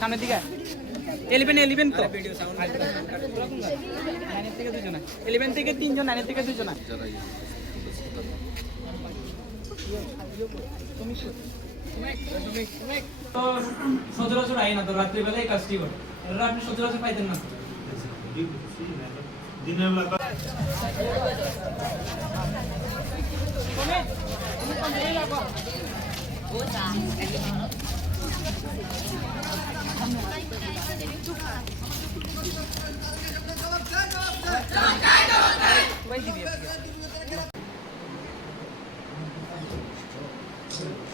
সামনের দিকে eleven eleven তো নাইনের থেকে দুজনা এলিভেন থেকে তিনজন নাইনের থেকে দুজনা সচরাচর আই না তো রাত্রিবেলায় কাজটি করে এটা আপনি সচরাচর পাইতেন না। দিনের বেলা Absolutely.